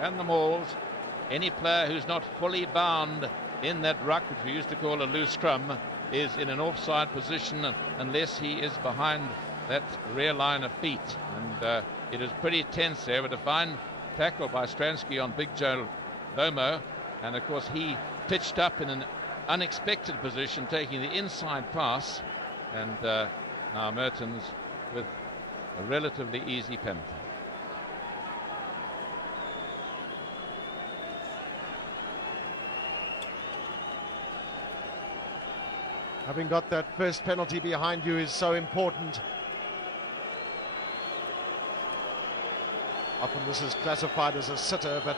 and the mauls. Any player who's not fully bound in that ruck, which we used to call a loose scrum, is in an offside position unless he is behind that rear line of feet. And it is pretty tense there, but a fine tackle by Stransky on Big Joe Lomo, and of course he pitched up in an unexpected position, taking the inside pass, and now Mertens with a relatively easy penalty. Having got that first penalty behind you is so important. Often this is classified as a sitter, but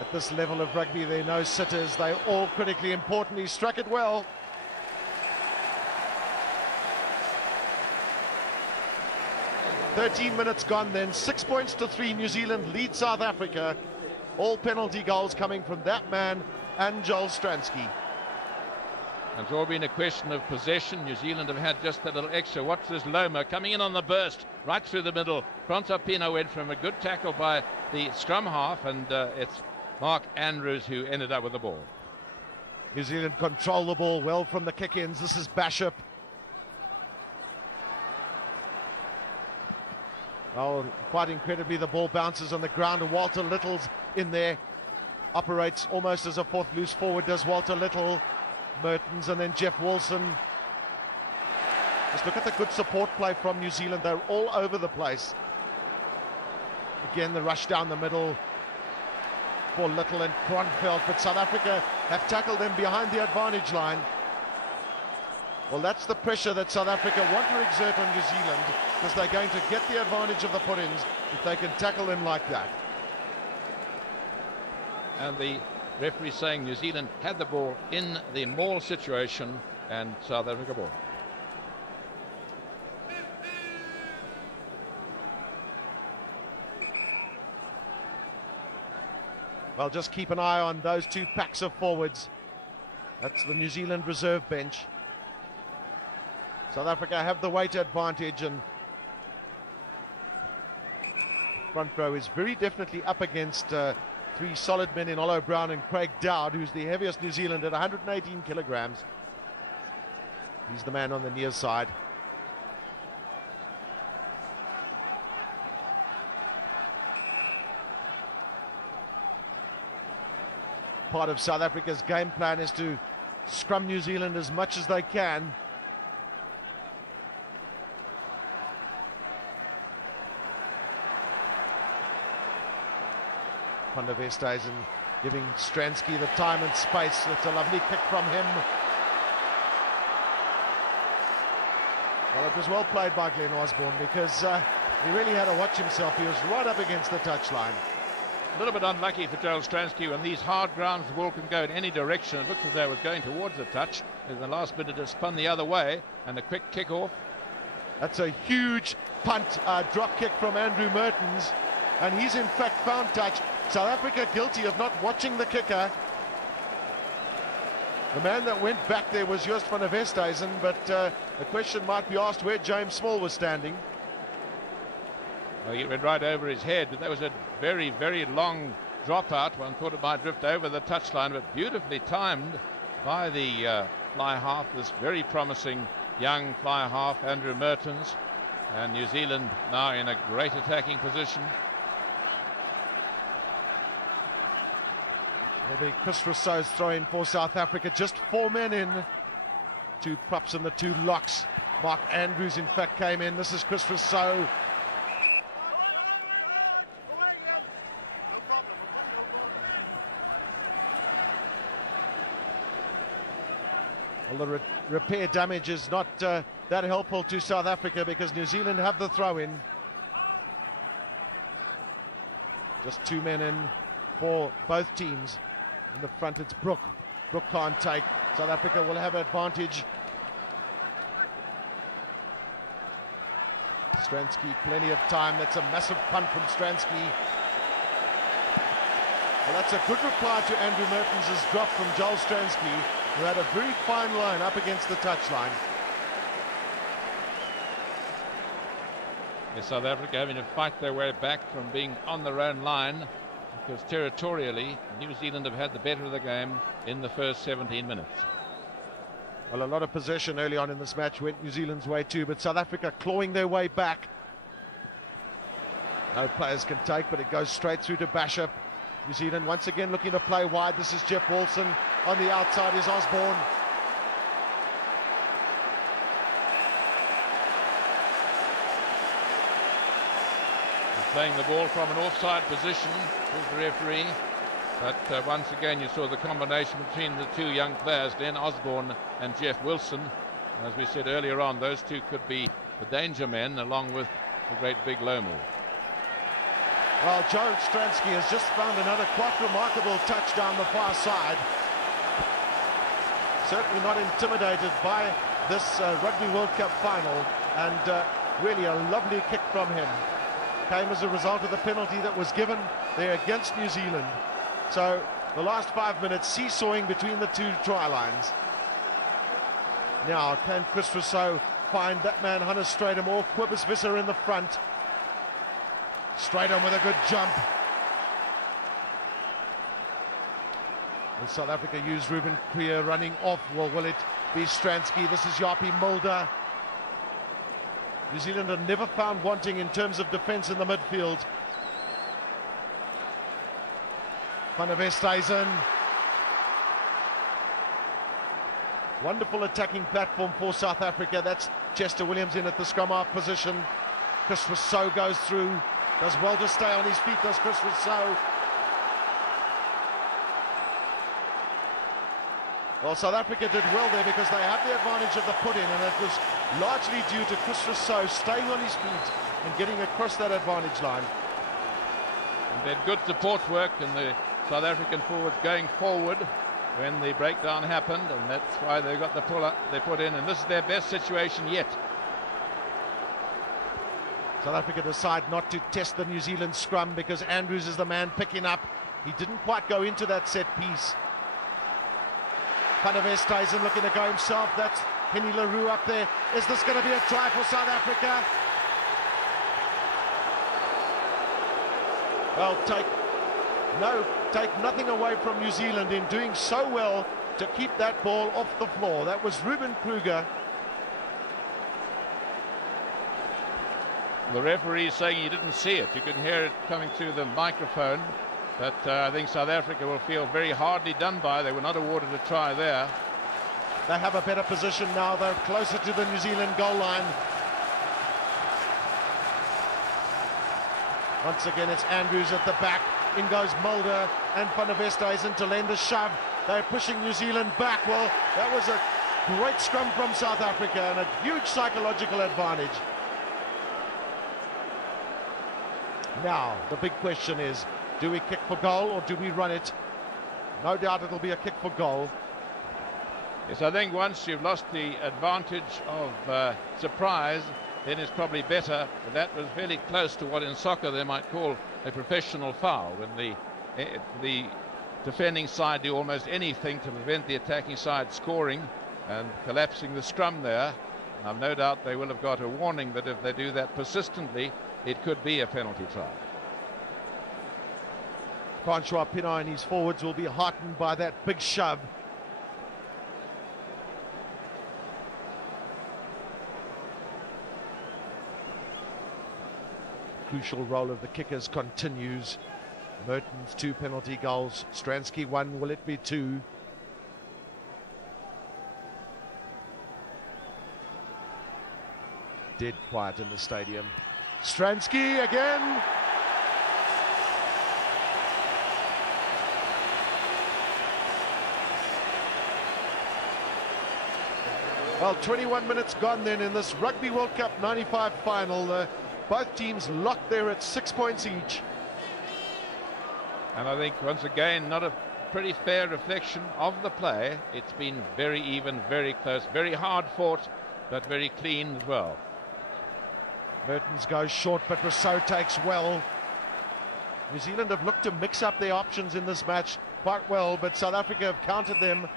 at this level of rugby there are no sitters. They're all critically important. He struck it well. "13 minutes gone then, 6 points to 3. New Zealand lead South Africa. All penalty goals coming from that man and Joel Stransky. And it's all been a question of possession. New Zealand have had just a little extra. Watch this Loma coming in on the burst, right through the middle. Prontopino went from a good tackle by the scrum half, and it's Mark Andrews who ended up with the ball. New Zealand control the ball well from the kick-ins. This is Bishop. Oh, quite incredibly, the ball bounces on the ground, and Walter Little's in there. Operates almost as a fourth loose forward, does Walter Little. Mertens and then Jeff Wilson. Just look at the good support play from New Zealand. They're all over the place. Again, the rush down the middle for Little and Kronfeld, but South Africa have tackled them behind the advantage line. Well, that's the pressure that South Africa want to exert on New Zealand, because they're going to get the advantage of the put-ins if they can tackle them like that. And the referee saying New Zealand had the ball in the maul situation and South Africa ball. Well, just keep an eye on those two packs of forwards. That's the New Zealand reserve bench. South Africa have the weight advantage, and front row is very definitely up against three solid men in Ollo Brown and Craig Dowd, who's the heaviest New Zealand at 118 kilograms. He's the man on the near side. Part of South Africa's game plan is to scrum New Zealand as much as they can. Van der Westhuizen giving Stransky the time and space. It's a lovely kick from him. Well, it was well played by Glenn Osborne, because he really had to watch himself. He was right up against the touchline. A little bit unlucky for Joel Stransky. When these hard grounds, the ball can go in any direction. It looked as though it was going towards the touch. In the last minute, it spun the other way, and a quick kick off. That's a huge punt, drop kick from Andrew Mertens, and he's in fact found touch. South Africa guilty of not watching the kicker. The man that went back there was Joost van der Westhuizen, but the question might be asked where James Small was standing. Well, he went right over his head, but that was a very, very long dropout. One thought it might drift over the touchline, but beautifully timed by the fly half, this very promising young fly half, Andrew Mertens. And New Zealand now in a great attacking position. It'll be Chris Rousseau's throw-in for South Africa. Just 4 men in. 2 props and the 2 locks. Mark Andrews, in fact, came in. This is Chris Rousseau. Well, the repair damage is not that helpful to South Africa, because New Zealand have the throw-in. Just 2 men in for both teams. In the front, it's Brook. Brook can't take. South Africa will have advantage. Stransky, plenty of time. That's a massive punt from Stransky. Well, that's a good reply to Andrew Mertens' drop from Joel Stransky, who had a very fine line up against the touchline. Yes, South Africa having to fight their way back from being on their own line. because territorially New Zealand have had the better of the game in the first 17 minutes. Well, a lot of possession early on in this match went New Zealand's way too, but South Africa clawing their way back. No players can take, but it goes straight through to Bishop. New Zealand once again looking to play wide. This is Jeff Wilson. On the outside is Osborne. He's playing the ball from an offside position with the referee. But once again, you saw the combination between the two young players, Glenn Osborne and Jeff Wilson. As we said earlier on, those two could be the danger men, along with the great big Lomu. Well, Joe Stransky has just found another quite remarkable touch down the far side. Certainly not intimidated by this Rugby World Cup final, and really a lovely kick from him. Came as a result of the penalty that was given there against New Zealand. So the last 5 minutes seesawing between the two try lines. Now can Chris Rousseau find that man Hannes Strydom or Quibus Visser in the front? Strydom with a good jump. Will South Africa use Ruben Krier running off? Well, will it be Stransky? This is Jaapie Mulder. New Zealand are never found wanting in terms of defence in the midfield. Van der Westhuizen. Wonderful attacking platform for South Africa. That's Chester Williams in at the scrum half position. Chris Rousseau goes through. Does well to stay on his feet, does Chris Rousseau. Well, South Africa did well there because they have the advantage of the put-in, and it was largely due to Chris Rousseau staying on his feet and getting across that advantage line. And they had good support work, and the South African forwards going forward when the breakdown happened, and that's why they got the pull-up they put in, and this is their best situation yet. South Africa decide not to test the New Zealand scrum because Andrews is the man picking up. He didn't quite go into that set piece. Van der Westhuizen looking to go himself. That's Henny LaRue up there. Is this going to be a try for South Africa? Well, take nothing away from New Zealand in doing so well to keep that ball off the floor. That was Ruben Kruger. The referee is saying he didn't see it. You can hear it coming through the microphone. But I think South Africa will feel very hardly done by. They were not awarded a try there. They have a better position now. They're closer to the New Zealand goal line. Once again, it's Andrews at the back. In goes Mulder and Van der Westhuizen to lend a shove. They're pushing New Zealand back. Well, that was a great scrum from South Africa and a huge psychological advantage. Now, the big question is, do we kick for goal or do we run it? No doubt it'll be a kick for goal. Yes, I think once you've lost the advantage of surprise, then it's probably better. That was fairly close to what in soccer they might call a professional foul, when the defending side do almost anything to prevent the attacking side scoring and collapsing the scrum there. I've no doubt they will have got a warning that if they do that persistently, it could be a penalty try. Francois Pienaar and his forwards will be heartened by that big shove. Crucial role of the kickers continues. Mertens 2 penalty goals, Stransky 1, will it be 2? Dead quiet in the stadium. Stransky again. Well, 21 minutes gone then in this Rugby World Cup 95 final. Both teams locked there at 6 points each. And I think once again, not a pretty fair reflection of the play. It's been very even, very close, very hard fought, but very clean as well. Mertens goes short, but Rousseau takes well. New Zealand have looked to mix up their options in this match quite well, but South Africa have countered them.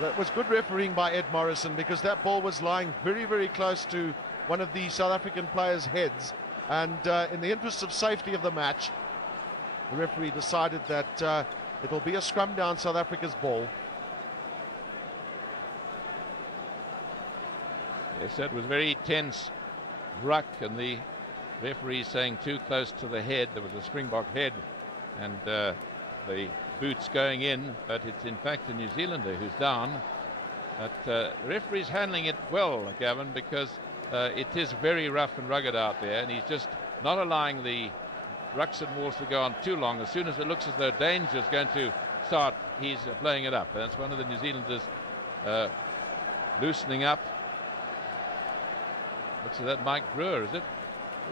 That was good refereeing by Ed Morrison, because that ball was lying very, very close to one of the South African players' heads, And in the interest of safety of the match, the referee decided that it'll be a scrum down South Africa's ball. Yes, that was very tense ruck, and the referee saying too close to the head. There was a Springbok head, and the boots going in, but it's in fact a New Zealander who's down. But the referee's handling it well, Gavin, because it is very rough and rugged out there, and he's just not allowing the rucks and walls to go on too long. As soon as it looks as though danger is going to start, he's blowing it up. And that's one of the New Zealanders loosening up. What's that, Mike Brewer, is it?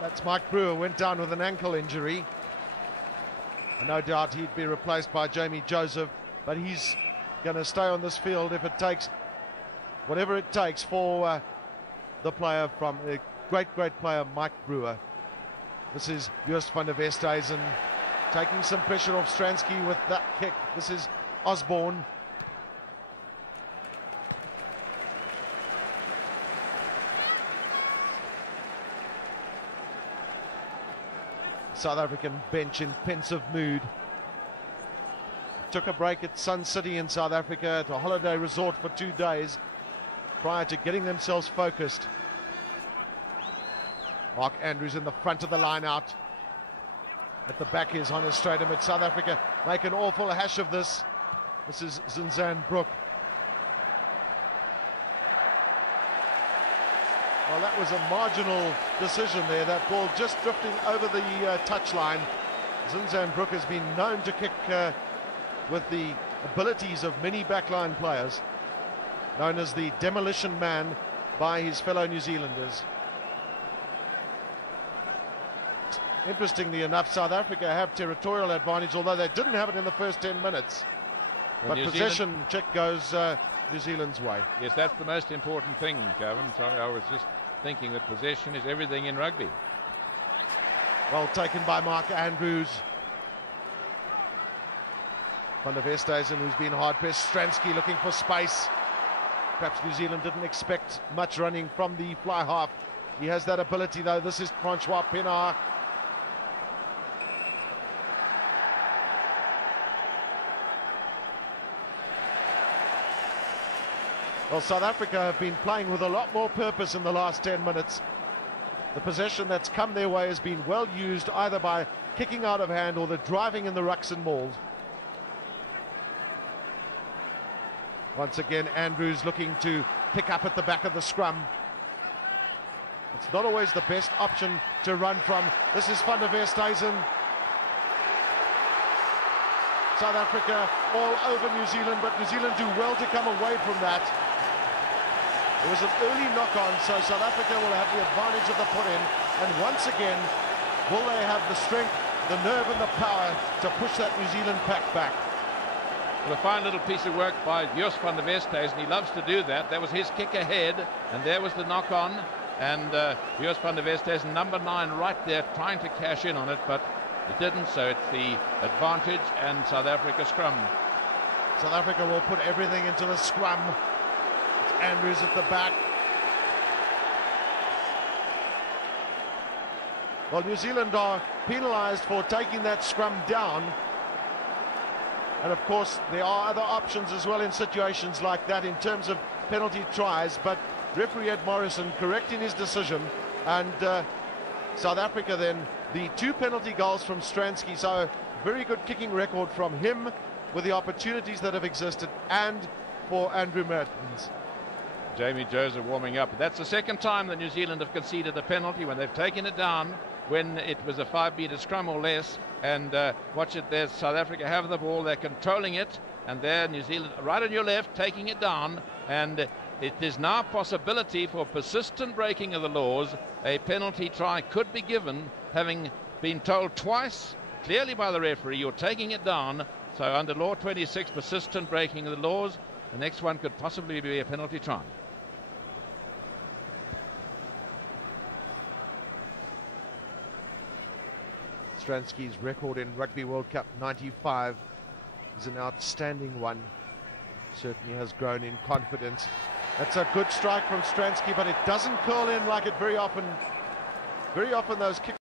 That's Mike Brewer, went down with an ankle injury. And no doubt he'd be replaced by Jamie Joseph, but he's going to stay on this field if it takes whatever it takes for the player from the great player Mike Brewer. This is Joost van der Westhuizen taking some pressure off Stransky with that kick. This is Osborne. South African bench in pensive mood. Took a break at Sun City in South Africa at a holiday resort for 2 days prior to getting themselves focused. Mark Andrews in the front of the line out. At the back is Hannes Strydom. At South Africa make an awful hash of this. This is Zinzan Brook. Well, that was a marginal decision there. That ball just drifting over the touchline. Zinzan Brook has been known to kick with the abilities of many backline players, known as the demolition man by his fellow New Zealanders. Interestingly enough, South Africa have territorial advantage, although they didn't have it in the first 10 minutes. But possession check goes New Zealand's way. Yes, that's the most important thing, Gavin. Sorry, I was just thinking that possession is everything in rugby. Well taken by Mark Andrews. Van der Westhuizen, who's been hard pressed. Stransky looking for space. Perhaps New Zealand didn't expect much running from the fly half. He has that ability, though. This is Francois Pienaar. Well, South Africa have been playing with a lot more purpose in the last 10 minutes. The possession that's come their way has been well used, either by kicking out of hand or the driving in the rucks and mauls. Once again, Andrews looking to pick up at the back of the scrum. It's not always the best option to run from. This is Van der Westhuizen. South Africa all over New Zealand, but New Zealand do well to come away from that. It was an early knock-on, so South Africa will have the advantage of the put-in. And once again, will they have the strength, the nerve and the power to push that New Zealand pack back? Well, a fine little piece of work by Joost van der Westhuizen. He loves to do that. That was his kick ahead, and there was the knock-on. And Joost van der Westhuizen, number 9, right there, trying to cash in on it, but it didn't, so it's the advantage and South Africa scrum. South Africa will put everything into the scrum. It's Andrews at the back. Well, New Zealand are penalised for taking that scrum down. And of course, there are other options as well in situations like that in terms of penalty tries, but referee Ed Morrison correcting his decision, and South Africa then the 2 penalty goals from Stransky, so very good kicking record from him with the opportunities that have existed, and for Andrew Mertens. Jamie Joseph warming up. That's the second time that New Zealand have conceded a penalty when they've taken it down, when it was a 5-metre scrum or less. And watch it, there's South Africa have the ball, they're controlling it, and there New Zealand right on your left taking it down, and it is now a possibility for persistent breaking of the laws. A penalty try could be given, having been told twice clearly by the referee you're taking it down. So under law 26, persistent breaking of the laws, the next one could possibly be a penalty try. Stransky's record in Rugby World Cup 95 is an outstanding one. Certainly has grown in confidence. That's a good strike from Stransky, but it doesn't curl in like it very often. Very often those kicks